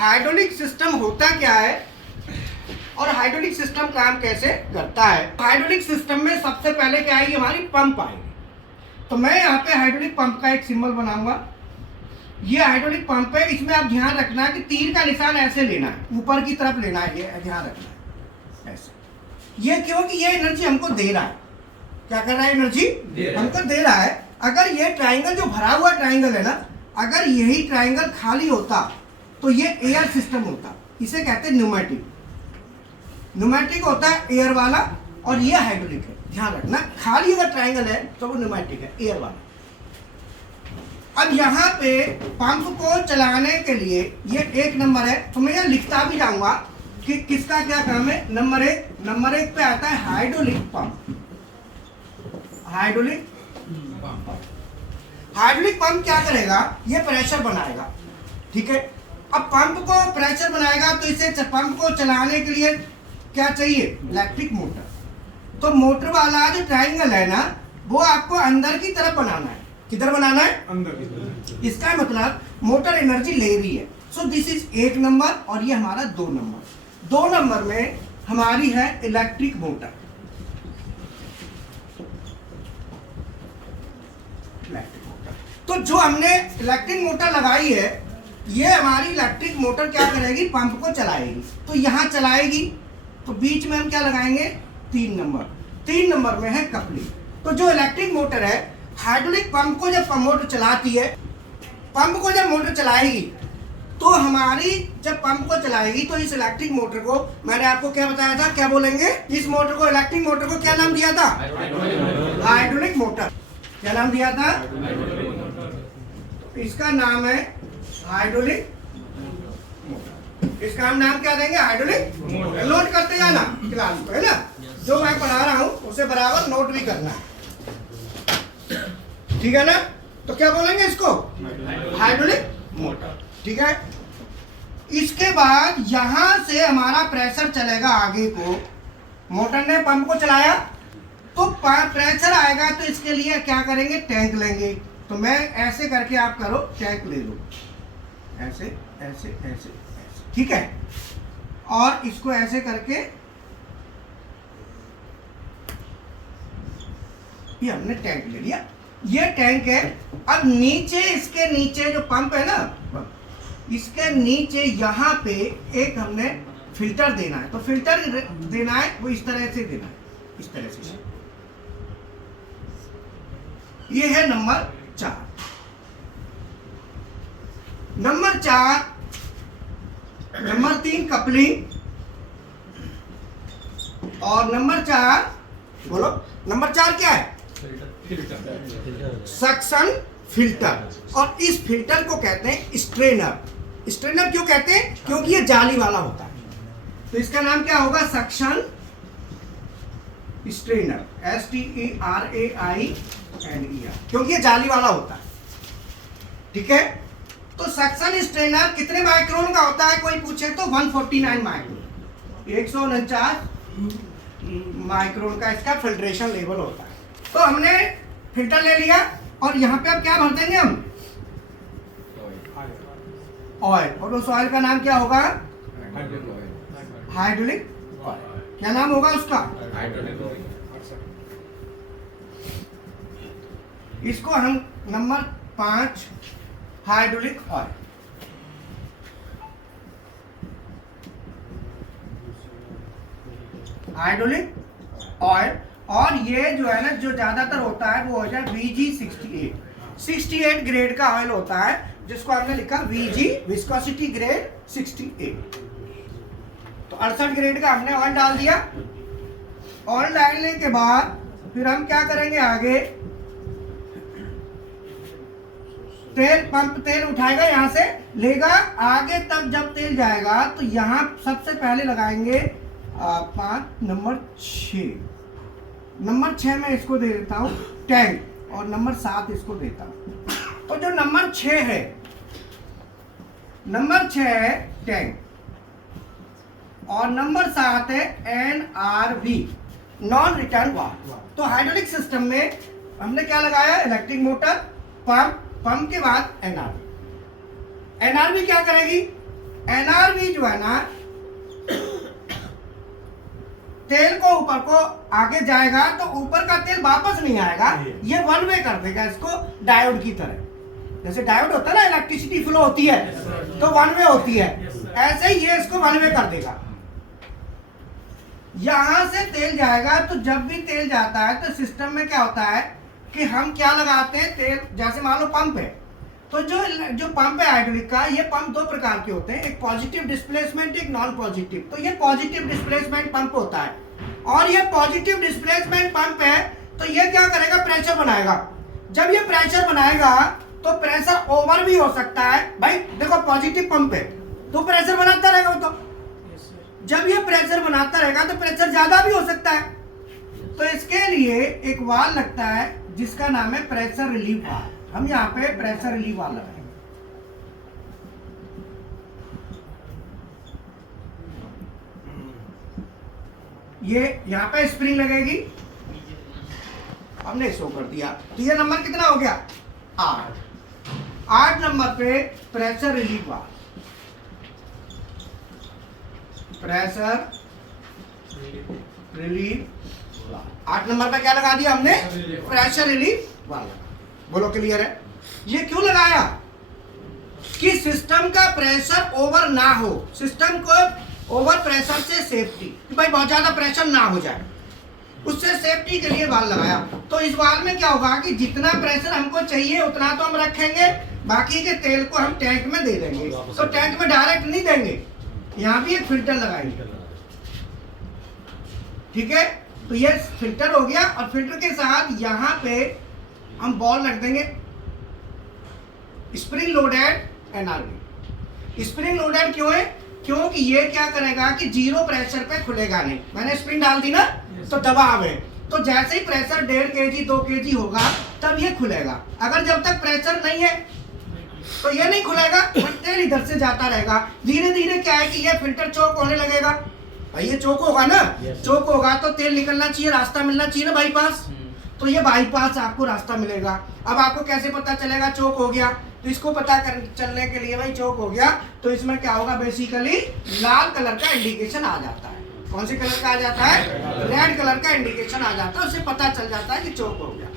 Hydraulic system होता क्या है और हाइड्रोलिक सिस्टम काम कैसे करता है। हाइड्रोलिक सिस्टम में सबसे पहले क्या आएगी, हमारी पंप आएगी। तो मैं यहाँ पे हाइड्रोलिक पंप का एक सिंबल बनाऊंगा। ये हाइड्रोलिक पंप है, इसमें आप ध्यान रखना है कि तीर का निशान ऐसे लेना है, ऊपर की तरफ लेना है, ये ध्यान रखना है ऐसे। ये क्योंकि ये एनर्जी हमको दे रहा है, क्या कर रहा है, एनर्जी हमको दे रहा है। अगर ये ट्राइंगल जो भरा हुआ ट्राइंगल है ना, अगर यही ट्राइंगल खाली होता तो ये एयर सिस्टम होता, इसे कहते हैं न्यूमेटिक। न्यूमेटिक होता है एयर वाला और ये हाइड्रोलिक है, ध्यान रखना। खाली अगर ट्राइंगल है तो वो न्यूमेटिक है, एयर वाला। अब यहाँ पे पंप को चलाने के लिए ये एक नंबर है, तो मैं ये लिखता भी जाऊंगा कि किसका क्या काम है। नंबर एक पे आता है हाइड्रोलिक पंप। हाइड्रोलिक पंप क्या करेगा, ये प्रेशर बनाएगा, ठीक है। अब पंप को प्रेशर बनाएगा तो इसे पंप को चलाने के लिए क्या चाहिए, इलेक्ट्रिक मोटर। तो मोटर वाला जो ट्राइंगल है ना, वो आपको अंदर की तरफ बनाना है। किधर बनाना है, अंदर की तरफ। इसका मतलब मोटर एनर्जी ले रही है। सो दिस इज एक नंबर और ये हमारा 2 नंबर। 2 नंबर में हमारी है इलेक्ट्रिक मोटर। तो जो हमने इलेक्ट्रिक मोटर लगाई है, ये हमारी इलेक्ट्रिक मोटर क्या करेगी, पंप को चलाएगी। तो यहाँ चलाएगी, तो बीच में हम क्या लगाएंगे, 3 नंबर। 3 नंबर में है कपलिंग। तो जो इलेक्ट्रिक मोटर है, हाइड्रोलिक पंप को जब मोटर चलाती है, पंप को जब मोटर चलाएगी तो हमारी जब पंप को चलाएगी तो इस इलेक्ट्रिक मोटर को, मैंने आपको क्या बताया था, क्या बोलेंगे, इस मोटर को, इलेक्ट्रिक मोटर को क्या नाम दिया था, हाइड्रोलिक मोटर। क्या नाम दिया था, इसका नाम है हाइड्रोलिक मोटर। इसका हम नाम क्या देंगे, हाइड्रोलिक मोटर। नोट करते जाना क्लास को, है ना, जो मैं पढ़ा रहा हूं उसे बराबर नोट भी करना है, ठीक है ना। तो क्या बोलेंगे इसको, हाइड्रोलिक मोटर, ठीक है। इसके बाद यहां से हमारा प्रेशर चलेगा आगे को। मोटर ने पंप को चलाया तो प्रेशर आएगा, तो इसके लिए क्या करेंगे, टैंक लेंगे। तो मैं ऐसे करके आप करो, टैंक ले लो, ऐसे ऐसे ऐसे ऐसे, ठीक है। और इसको ऐसे करके ये हमने टैंक ले लिया, ये टैंक है। अब नीचे, इसके नीचे जो पंप है ना, इसके नीचे यहाँ पे एक हमने फिल्टर देना है। तो फिल्टर देना है, वो इस तरह से देना है, इस तरह से। ये है नंबर 4। नंबर 3 कपलिंग, और नंबर 4 बोलो, नंबर 4 क्या है, सक्शन फिल्टर। और इस फिल्टर को कहते हैं स्ट्रेनर। स्ट्रेनर क्यों कहते हैं, क्योंकि ये जाली वाला होता है। तो इसका नाम क्या होगा, सक्शन स्ट्रेनर, STERAINER, क्योंकि ये जाली वाला होता है, ठीक है। तो सक्शन स्ट्रेनर कितने माइक्रोन का होता है, कोई पूछे तो 149 माइक्रोन, 149 माइक्रोन का इसका फिल्ट्रेशन लेवल होता है। तो हमने फिल्टर ले लिया, और यहाँ पे अब क्या भर देंगे हम, ऑयल। और उस ऑयल का नाम क्या होगा, हाइड्रोलिक ऑयल। क्या नाम होगा उसका, इसको हम number 5 hydraulic oil. Hydraulic oil. और ये जो है ना, जो ज्यादातर होता है वो हो जाए VG68 ग्रेड का ऑयल होता है, जिसको हमने लिखा VG, विस्कोसिटी ग्रेड 68। तो 68 ग्रेड का हमने ऑयल डाल दिया। ऑयल डालने के बाद फिर हम क्या करेंगे, आगे तेल, पंप तेल उठाएगा, यहाँ से लेगा आगे, तब जब तेल जाएगा तो यहाँ सबसे पहले लगाएंगे 5 नंबर 6। नंबर 6 में इसको दे देता हूँ टैंक, और नंबर 7 इसको देता हूँ। तो जो नंबर 6 है, नंबर 6 है टैंक, और नंबर 7 है NRV, नॉन रिटर्न वाल्व। तो हाइड्रोलिक सिस्टम में हमने क्या लगाया, इलेक्ट्रिक मोटर, पंप, पंप के बाद NRV। NRV क्या करेगी, एनआरवी जो है ना, तेल को ऊपर को आगे जाएगा तो ऊपर का तेल वापस नहीं आएगा, ये वन वे कर देगा इसको डायोड की तरह। जैसे डायोड होता है ना, इलेक्ट्रिसिटी फ्लो होती है तो वन वे होती है, ऐसे ही ये इसको वन वे कर देगा। यहां से तेल जाएगा तो जब भी तेल जाता है तो सिस्टम में क्या होता है कि हम क्या लगाते हैं, तेल जैसे मान लो पंप है, तो जो पंप है हाइड्रोलिक का, ये पंप दो प्रकार के होते हैं, एक पॉजिटिव डिस्प्लेसमेंट, एक नॉन पॉजिटिव। तो ये पॉजिटिव डिस्प्लेसमेंट पंप होता है, और ये पॉजिटिव डिस्प्लेसमेंट पंप है तो ये क्या करेगा, प्रेशर बनाएगा। जब ये प्रेशर बनाएगा तो प्रेशर ओवर भी हो सकता है। भाई देखो पॉजिटिव पंप है तो प्रेशर बनाता रहेगा, तो जब ये प्रेशर बनाता रहेगा तो प्रेशर ज्यादा भी हो सकता है। तो इसके लिए एक वाल्व लगता है जिसका नाम है प्रेशर रिलीफ वाल्व। हम यहाँ पे प्रेशर रिलीफ वाल्व लगाएंगे। ये यहाँ पे स्प्रिंग लगेगी, हमने शो कर दिया। तो ये नंबर कितना हो गया, 8 नंबर पे pressure relief valve, pressure relief 8 number पे क्या लगा दिया हमने, प्रेशर रिलीफ वाल्व। बोलो क्लियर है। ये क्यों लगाया कि सिस्टम का प्रेशर ओवर ना हो, सिस्टम को ओवर प्रेशर से सेफ्टी, कि भाई बहुत ज्यादा प्रेशर ना हो जाए, उससे सेफ्टी के लिए वाल्व लगाया। तो इस वाल्व में क्या होगा कि जितना प्रेशर हमको चाहिए उतना तो हम रखेंगे, बाकी के तेल को हम टैंक में दे देंगे। तो टैंक में डायरेक्ट नहीं देंगे, यहाँ भी एक फिल्टर लगाएंगे, ठीक है। तो ये फिल्टर हो गया, और फिल्टर के साथ यहाँ पे हम बॉल रख देंगे spring loaded NRV. Spring loaded क्यों है, क्योंकि ये क्या करेगा कि जीरो प्रेशर पे खुलेगा नहीं। मैंने स्प्रिंग डाल दी ना, तो दबाव है, तो जैसे ही प्रेशर 1.5 kg 2 kg होगा तब ये खुलेगा। अगर जब तक प्रेशर नहीं है तो ये नहीं खुलेगा, तेल इधर से जाता रहेगा। धीरे धीरे क्या है कि ये फिल्टर चोक होने लगेगा। भाई ये चोक होगा ना, चोक होगा तो तेल निकलना चाहिए, रास्ता मिलना चाहिए ना बाईपास, तो ये बाईपास आपको रास्ता मिलेगा। अब आपको कैसे पता चलेगा चोक हो गया, तो इसको पता चलने के लिए भाई चोक हो गया तो इसमें क्या होगा, बेसिकली लाल कलर का इंडिकेशन आ जाता है। कौन से कलर का आ जाता है, रेड कलर का इंडिकेशन आ जाता है, उससे पता चल जाता है कि चोक हो गया।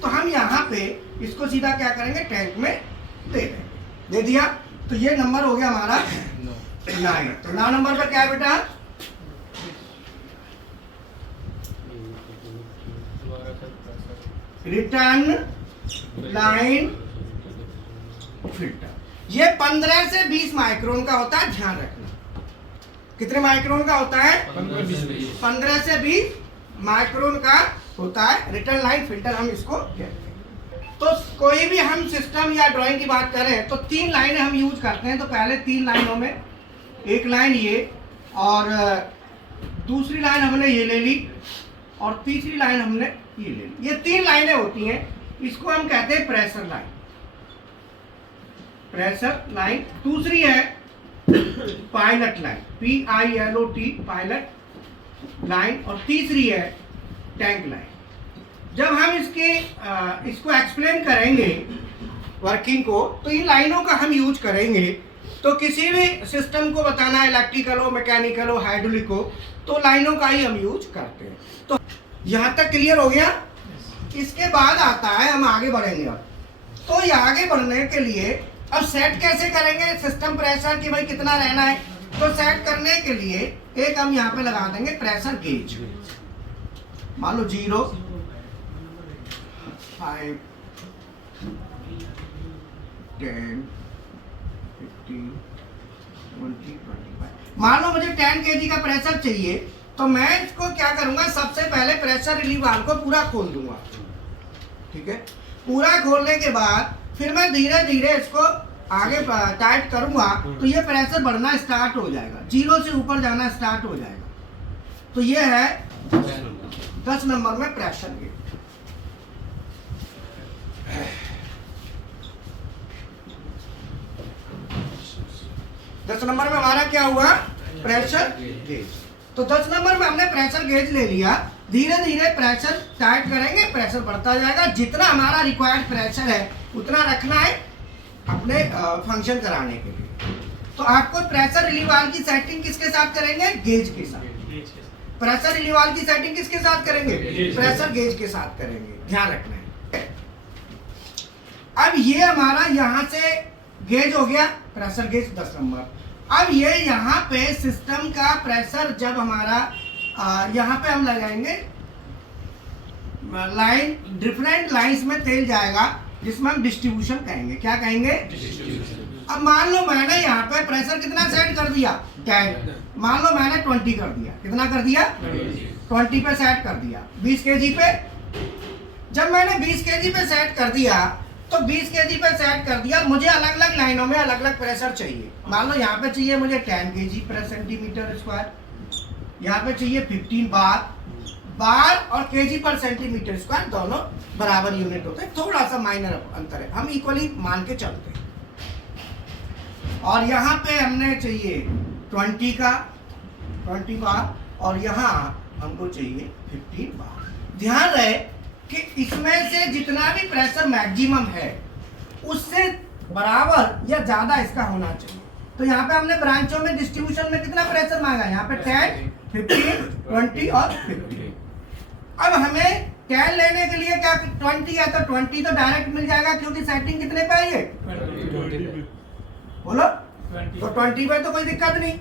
तो हम यहाँ पे इसको सीधा क्या करेंगे, टैंक में दे देंगे। दे दिया तो ये नंबर हो गया हमारा 9। तो 9 नंबर पर क्या है बेटा, रिटर्न लाइन फिल्टर। ये 15 से 20 माइक्रोन का होता है, ध्यान रखना। कितने माइक्रोन का होता है, 15 से 20 माइक्रोन का होता है रिटर्न लाइन फिल्टर, हम इसको कहते हैं। तो कोई भी हम सिस्टम या ड्राइंग की बात करें तो 3 लाइनें हम यूज करते हैं। तो पहले 3 लाइनों में एक लाइन ये, और दूसरी लाइन हमने ये ले ली, और तीसरी लाइन हमने ये ले ली। ये 3 लाइनें होती हैं, इसको हम कहते हैं प्रेशर लाइन। Pressure line. दूसरी है pilot line, PILOT pilot line, और तीसरी है टैंक लाइन। जब हम इसको एक्सप्लेन करेंगे वर्किंग को, तो इन लाइनों का हम यूज करेंगे। तो किसी भी सिस्टम को बताना है, इलेक्ट्रिकल हो, मैकेनिकल हो, हाइड्रोलिक हो, तो लाइनों का ही हम यूज करते हैं। तो यहाँ तक क्लियर हो गया। इसके बाद आता है, हम आगे बढ़ेंगे। अब तो ये आगे बढ़ने के लिए अब सेट कैसे करेंगे सिस्टम प्रेशर की, भाई कितना रहना है। तो सेट करने के लिए एक हम यहाँ पे लगा देंगे प्रेशर गेज। मान लो 0, 5, 10, 15, 20, 25। मान लो मुझे 10 kg का प्रेशर चाहिए, तो मैं इसको क्या करूंगा, सबसे पहले प्रेशर रिलीफ वाल्व को पूरा खोल दूंगा, ठीक है। पूरा खोलने के बाद फिर मैं धीरे धीरे इसको आगे टाइट करूंगा, तो ये प्रेशर बढ़ना स्टार्ट हो जाएगा, 0 से ऊपर जाना स्टार्ट हो जाएगा। तो ये है 10 नंबर में प्रेशर गेज। 10 नंबर में हमारा क्या हुआ, प्रेशर गेज। तो 10 नंबर में हमने प्रेशर गेज ले लिया। धीरे धीरे प्रेशर टाइट करेंगे, प्रेशर बढ़ता जाएगा। जितना हमारा रिक्वायर्ड प्रेशर है उतना रखना है अपने फंक्शन कराने के लिए। तो तो आपको प्रेशर रिलीव वाल्व की सेटिंग किसके साथ करेंगे? गेज के साथ। प्रेशर रिलीव वाल्व की सेटिंग किसके साथ करेंगे? प्रेशर गेज के साथ करेंगे, ध्यान रखना है। अब ये हमारा यहां से गेज हो गया, प्रेशर गेज 10 नंबर। अब ये यहाँ पे सिस्टम का प्रेशर जब हमारा यहाँ पे हम लगाएंगे लाइन, डिफरेंट लाइंस में तेल जाएगा जिसमें हम डिस्ट्रीब्यूशन कहेंगे। क्या कहेंगे? अब मान लो मैंने यहाँ पे प्रेशर कितना सेट कर दिया? 10। मान लो मैंने 20 कर दिया। कितना कर दिया? 20 पे सेट कर दिया, 20 kg पे। जब मैंने 20 kg पे सेट कर दिया तो 20 kg पे सेट कर दिया, मुझे अलग अलग लाइनों में अलग अलग प्रेशर चाहिए। मान लो यहाँ पे चाहिए मुझे 10 kg पर सेंटीमीटर स्क्वायर, यहाँ पे चाहिए 15 बार और केजी पर सेंटीमीटर स्क्वायर, दोनों बराबर यूनिट होते हैं, थोड़ा सा माइनर अंतर है, हम इक्वली मान के चलते हैं। और यहाँ पे हमने चाहिए 20 बार और यहाँ हमको चाहिए 15 बार। ध्यान रहे कि इसमें से जितना भी प्रेशर मैक्सिमम है उससे बराबर या ज्यादा इसका होना चाहिए। तो यहाँ पे हमने ब्रांचों में डिस्ट्रीब्यूशन में कितना प्रेशर मांगा? यहाँ पे 10, 15, 20 और 50। अब हमें 10 लेने के लिए क्या 20 है तो 20 तो डायरेक्ट मिल जाएगा, क्योंकि सेटिंग कितने पे है? बोलो। तो 20 पे तो कोई दिक्कत नहीं,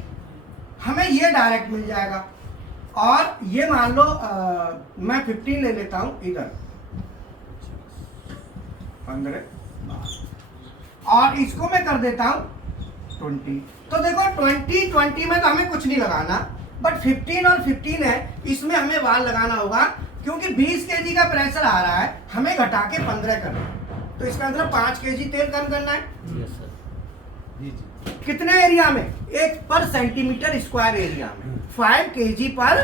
हमें ये डायरेक्ट मिल जाएगा। और ये मान लो मैं 15 ले लेता हूं इधर, 15 और इसको मैं कर देता हूं 20। तो देखो 20 में तो हमें कुछ नहीं लगाना, बट 15 और 15 है, इसमें हमें वाल लगाना होगा, क्योंकि 20 kg का प्रेशर आ रहा है, हमें घटा के 15 करना है। तो इसका मतलब 5 kg तेल कम करना है। कितने एरिया में? 1 पर सेंटीमीटर स्क्वायर एरिया में 5 kg पर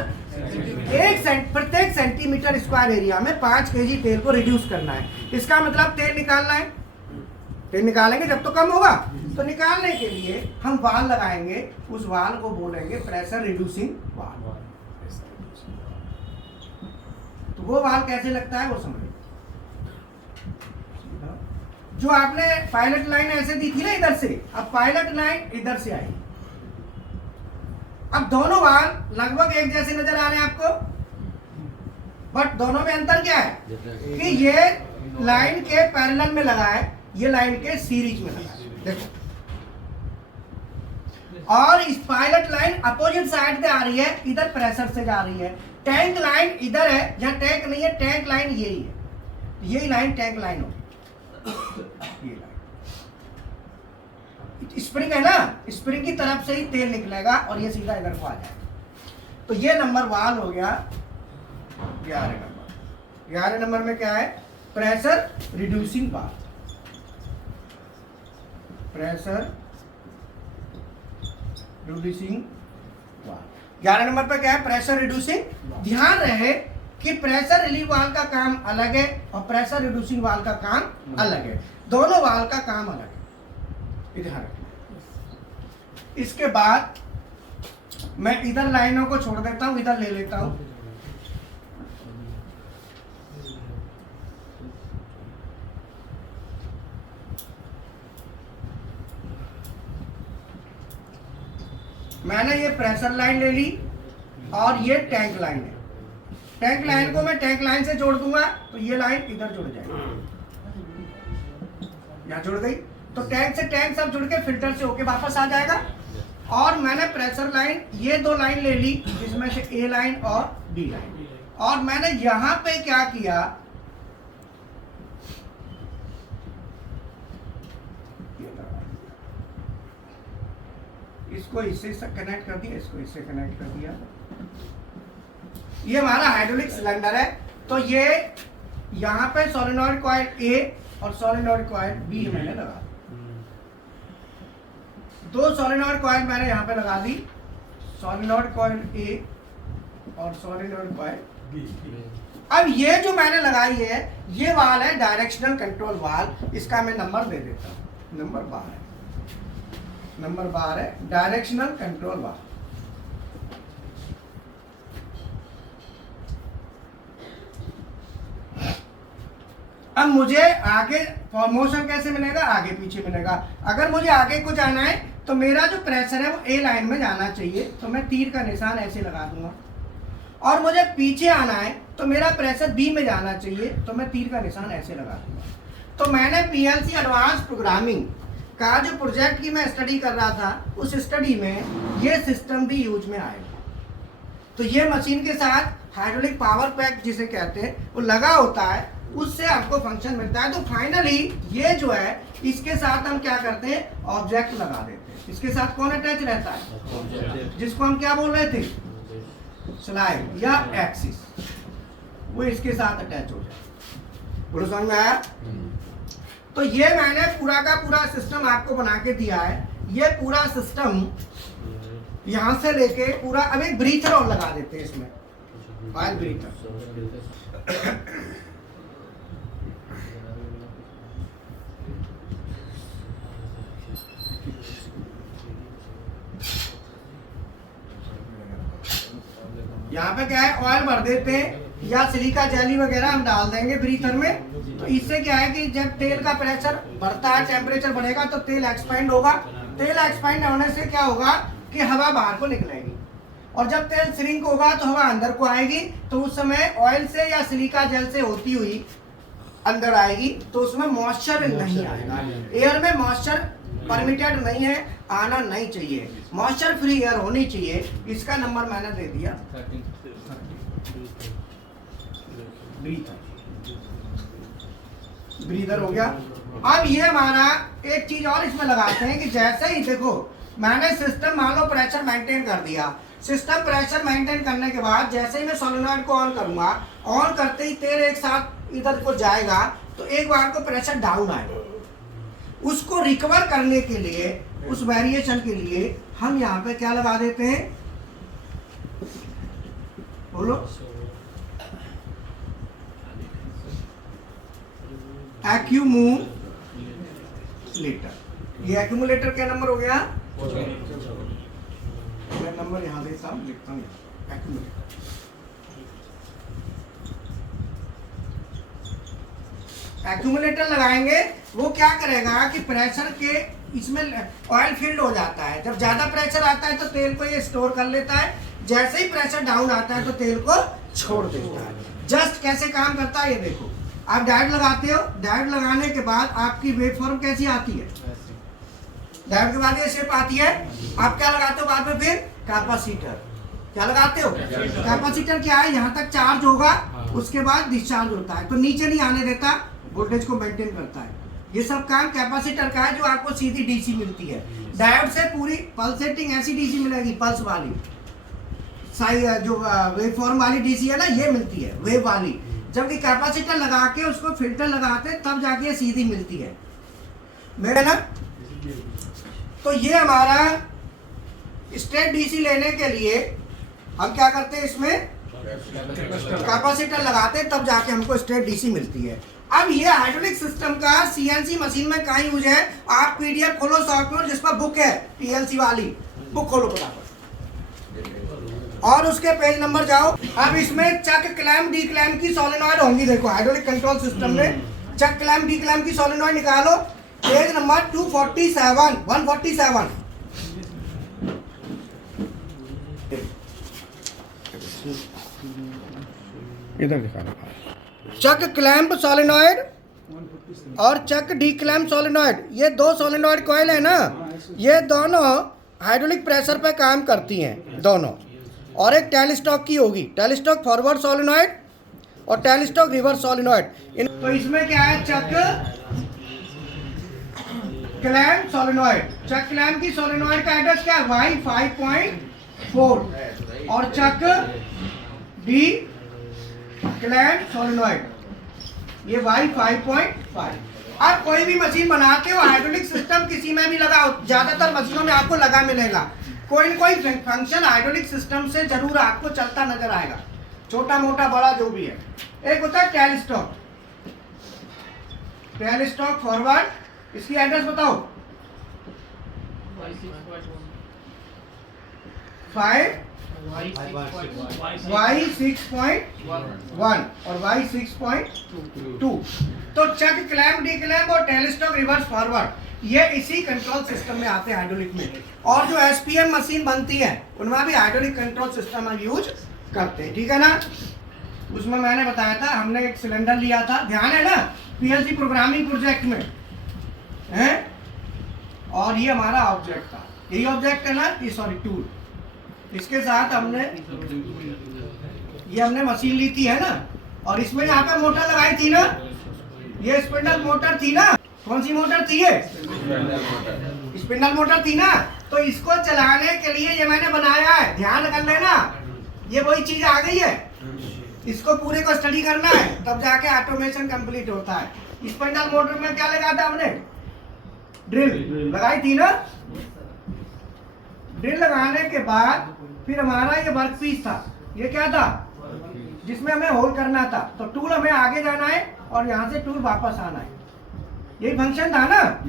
प्रत्येक सेंटीमीटर स्क्वायर एरिया में 5 kg तेल को रिड्यूस करना है। इसका मतलब तेल निकालना है, तेल निकालेंगे जब तो कम होगा। तो निकालने के लिए हम वाल लगाएंगे, उस वाल को बोलेंगे प्रेशर रिड्यूसिंग वाल। तो वो वाल कैसे लगता है वो समझो। जो आपने पायलट लाइन ऐसे दी थी ना इधर से, अब पायलट लाइन इधर से आई। अब दोनों वाल लगभग एक जैसे नजर आ रहे हैं आपको, बट दोनों में अंतर क्या है कि ये लाइन के पैरेलल में लगा है, ये लाइन के सीरीज में लगा है। देखो, और इस पायलट लाइन अपोजिट साइड से आ रही है, इधर प्रेशर से जा रही है। टैंक लाइन इधर है, जहां टैंक नहीं है, टैंक लाइन यही है, यही लाइन टैंक लाइन होगी। ये लाइन स्प्रिंग है ना, स्प्रिंग की तरफ से ही तेल निकलेगा और ये सीधा इधर को आ जाएगा। तो ये नंबर वाल हो गया 11 नंबर। 11 नंबर में क्या है? प्रेशर रिड्यूसिंग वाल। प्रेशर रिड्यूसिंग वाल 11 नंबर पे क्या है? Pressure reducing. ध्यान रहे कि प्रेशर रिलीव वाल का काम अलग है और प्रेशर रिड्यूसिंग वाल का काम अलग है, दोनों वाल का काम अलग है, ध्यान रखना। इसके बाद मैं इधर लाइनों को छोड़ देता हूं, इधर ले लेता हूं। मैंने ये प्रेशर लाइन ले ली और ये टैंक लाइन है। टैंक लाइन को मैं टैंक लाइन से जोड़ दूंगा तो ये लाइन इधर जुड़ जाएगी, यहाँ जुड़ गई। तो टैंक से टैंक सब जुड़ के फिल्टर से होके वापस आ जाएगा। और मैंने प्रेशर लाइन, ये दो लाइन ले ली, जिसमें से ए लाइन और बी लाइन, और मैंने यहां पे क्या किया, इसको इससे कनेक्ट कर दिया, इसको इससे कनेक्ट कर दिया। ये हमारा हाइड्रोलिक सिलेंडर है। तो ये यहाँ पे सोलेनॉइड कॉइल ए और सोलेनॉइड कॉइल बी मैंने लगा दी। दो सोलेनॉइड कॉइल मैंने यहाँ पे लगा दी, सोलेनॉइड कॉइल ए और सोलेनॉइड कॉइल बी। अब ये जो मैंने लगाई है, ये वाल है डायरेक्शनल कंट्रोल वाल। इसका मैं नंबर दे देता हूँ, नंबर 12 है, नंबर 12 है डायरेक्शनल कंट्रोल वाल। अब मुझे आगे मोशन कैसे मिलेगा, आगे पीछे मिलेगा। अगर मुझे आगे को जाना है तो मेरा जो प्रेशर है वो ए लाइन में जाना चाहिए, तो मैं तीर का निशान ऐसे लगा दूंगा। और मुझे पीछे आना है तो मेरा प्रेशर बी में जाना चाहिए, तो मैं तीर का निशान ऐसे लगा दूंगा। तो मैंने पीएलसी एडवांस प्रोग्रामिंग का जो प्रोजेक्ट की मैं स्टडी कर रहा था, उस स्टडी में ये सिस्टम भी यूज में आएगा। तो ये मशीन के साथ हाइड्रोलिक पावर पैक जिसे कहते हैं वो लगा होता है, उससे आपको फंक्शन मिलता है। तो फाइनली ये जो है इसके साथ हम क्या करते हैं, ऑब्जेक्ट लगा देते हैं। इसके साथ कौन अटैच रहता है, जिसको हम क्या बोल रहे थे, स्लाइड या एक्सिस, वो इसके साथ अटैच हो जाए। बोलो समझ में आया? तो ये मैंने पूरा का पूरा सिस्टम आपको बना के दिया है। ये पूरा सिस्टम यहां से लेके पूरा, अब एक ब्रीथर और लगा देते हैं इसमें, ऑयल ब्रीथर। यहाँ पे क्या है, ऑयल भर देते हैं या सिलिका जेली वगैरह हम डाल देंगे ब्रीथर में। तो इससे क्या है कि जब तेल का प्रेशर बढ़ता है, टेम्परेचर बढ़ेगा तो तेल एक्सपेंड होगा। तेल एक्सपेंड होने से क्या होगा कि हवा बाहर को निकलेगी, और जब तेल श्रिंक होगा तो हवा अंदर को आएगी। तो उस समय ऑयल से या सिलिका जेल से होती हुई अंदर आएगी, तो उसमें मॉइस्चर नहीं आएगा। एयर में मॉइस्चर परमिटेड नहीं है, आना नहीं चाहिए, मॉइस्चर फ्री एयर होनी चाहिए। इसका नंबर मैंने दे दिया, ब्रीदर हो गया। अब ये हमारा एक चीज और इसमें लगाते हैं कि जैसे ही देखो मैंने सिस्टम मान लो प्रेशर मेंटेन कर दिया, सिस्टम प्रेशर मेंटेन करने के बाद जैसे ही मैं सोलेनॉइड को ऑन करूंगा, ऑन करते ही तेल एक साथ इधर को जाएगा, तो एक बार को प्रेशर डाउन आएगा। उसको रिकवर करने के लिए, उस वेरिएशन के लिए हम यहाँ पे क्या लगा देते हैं, बोलो, एक्यूमुलेटर। ये एक्यूमुलेटर क्या नंबर हो गया, मैं नंबर यहाँ देता हूँ, लिखता हूँ एक्यूमुलेटर। एक्यूमुलेटर लगाएंगे, वो क्या करेगा कि प्रेशर के इसमें ऑयल फिल्ड हो जाता है। जब ज्यादा प्रेशर आता है तो तेल को ये स्टोर कर लेता है, जैसे ही प्रेशर डाउन आता है तो तेल को छोड़ देता है। जस्ट कैसे काम करता है ये देखो, आप डायोड लगाते हो, डायोड लगाने के बाद आपकी वेवफॉर्म कैसी आती है, डायोड के बाद ये शेप आती है। आप क्या लगाते हो बाद में, फिर कैपेसिटर। क्या लगाते हो, कैपेसिटर क्या है, यहाँ तक चार्ज होगा, उसके बाद डिस्चार्ज होता है, तो नीचे नहीं आने देता, वोल्टेज को मेंटेन करता है। ये सब काम कैपेसिटर का है, जो आपको सीधी डीसी मिलती है। डायोड से पूरी पल्सेटिंग ऐसी डीसी मिलेगी, पल्स वाली, जो वेवफॉर्म वाली डीसी है ना, ये मिलती है वेव वाली। जबकि कैपेसिटर लगा के उसको फिल्टर लगाते हैं तब जाके सीधी मिलती है, मेरे ना। तो ये हमारा स्ट्रेट डीसी लेने के लिए हम क्या करते हैं, इसमें कैपेसिटर लगाते हैं तब जाके हमको स्ट्रेट डीसी मिलती है। अब ये हाइड्रोलिक सिस्टम का सीएनसी मशीन में कहाँ यूज है, आप पीडीएफ खोलो सॉफ्टवेयर जिस पर बुक है पीएलसी वाली, बुक खोलो फटाफट और उसके पेज नंबर जाओ। अब इसमें चक क्लैम्प डी क्लैम्प की सोलेनॉइड होंगी, देखो हाइड्रोलिक कंट्रोल सिस्टम में चक क्लैम्प डी क्लैम्प की सोलेनॉइड निकालो, पेज नंबर 247 147। इधर दिखाना, चक क्लैम्प सोलेनॉइड और चक डी क्लैम्प सोलेनॉइड, ये दो सोलेनॉइड कॉइल है ना, ये दोनों हाइड्रोलिक प्रेशर पे काम करती हैं दोनों। और एक टेलीस्टॉक की होगी, टेलीस्टॉक फॉरवर्ड सोलेनॉइड और टेलीस्टॉक रिवर्स सोलेनॉइड। तो इसमें क्या है, चक क्लैम्प सोलेनॉइड, चक क्लैम्प की सोलेनॉइड का एड्रेस क्या है, Y 5.4 और चक डी क्लैम्प सोलेनॉइड ये Y 5.5। आप कोई भी मशीन बनाते हो, हाइड्रोलिक सिस्टम किसी में भी लगा, ज्यादातर मशीनों में आपको लगा मिलेगा, कोई न कोई फंक्शन हाइड्रोलिक सिस्टम से जरूर आपको चलता नजर आएगा, छोटा मोटा बड़ा जो भी है। एक होता है टेलीस्टॉक, टेलीस्टॉक फॉरवर्ड, इसकी एड्रेस बताओ, y6.1 और y6.2। तो चक, क्लैंप, डी क्लैंप और टेलस्टॉक, रिवर्स फॉरवर्ड, ये इसी कंट्रोल सिस्टम में आते हैं हाइड्रोलिक में। और जो एसपीएम मशीन बनती है उनमें भी हाइड्रोलिक कंट्रोल सिस्टम हम यूज करते हैं, ठीक है ना। उसमें मैंने बताया था, हमने एक सिलेंडर लिया था, ध्यान है ना, पीएलसी प्रोग्रामिंग प्रोजेक्ट में है। और ये हमारा ऑब्जेक्ट था, यही ऑब्जेक्ट है ना, ये सॉरी टूल। इसके साथ हमने मशीन ली थी, है ना, और इसमें यहाँ पे मोटर लगाई थी ना, ये स्पिंडल मोटर थी ना। कौन सी मोटर थी ये? स्पिंडल मोटर थी ना। तो इसको चलाने के लिए ये मैंने बनाया है, ध्यान कर लेना, ये वही चीज आ गई है। इसको पूरे को स्टडी करना है, तब जाके ऑटोमेशन कंप्लीट होता है। स्पिंडल मोटर में क्या लगा था हमने? ड्रिल लगाई थी ना। ड्रिल लगाने के बाद फिर हमारा ये वर्क पीस था, ये क्या था? जिसमें हमें होल करना था। तो टूल हमें आगे जाना है और यहाँ से टूल वापस आना है, यही फंक्शन था ना।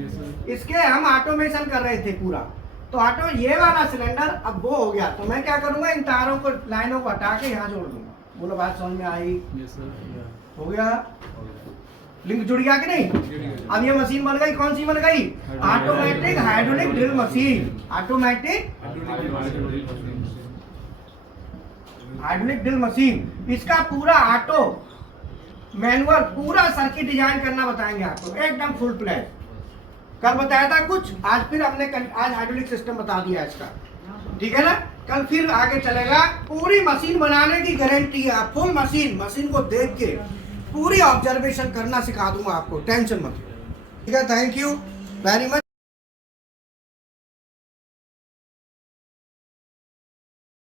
इसके हम ऑटोमेशन कर रहे थे पूरा। तो ऑटो ये वाला सिलेंडर अब वो हो गया, तो मैं क्या करूंगा, इन तारों को, लाइनों को हटा के यहाँ जोड़ दूंगा। बोलो बात समझ में आई? हो गया, लिंक जुड़ गया कि नहीं? अब ये मशीन बन गई, कौन सी बन गई? Automatic hydraulic drill machine. Automatic hydraulic drill machine. इसका पूरा ऑटो मैनुअल, पूरा सर्किट डिजाइन करना बताएंगे आपको, एकदम फुल प्लेन। कल बताया था कुछ, आज फिर हमने आज हाइड्रोलिक सिस्टम बता दिया इसका, ठीक है ना। कल फिर आगे चलेगा। पूरी मशीन बनाने की गारंटी है, फुल मशीन को देख के पूरी ऑब्जर्वेशन करना सिखा दूंगा आपको, टेंशन मत लो, ठीक है। Thank you very much.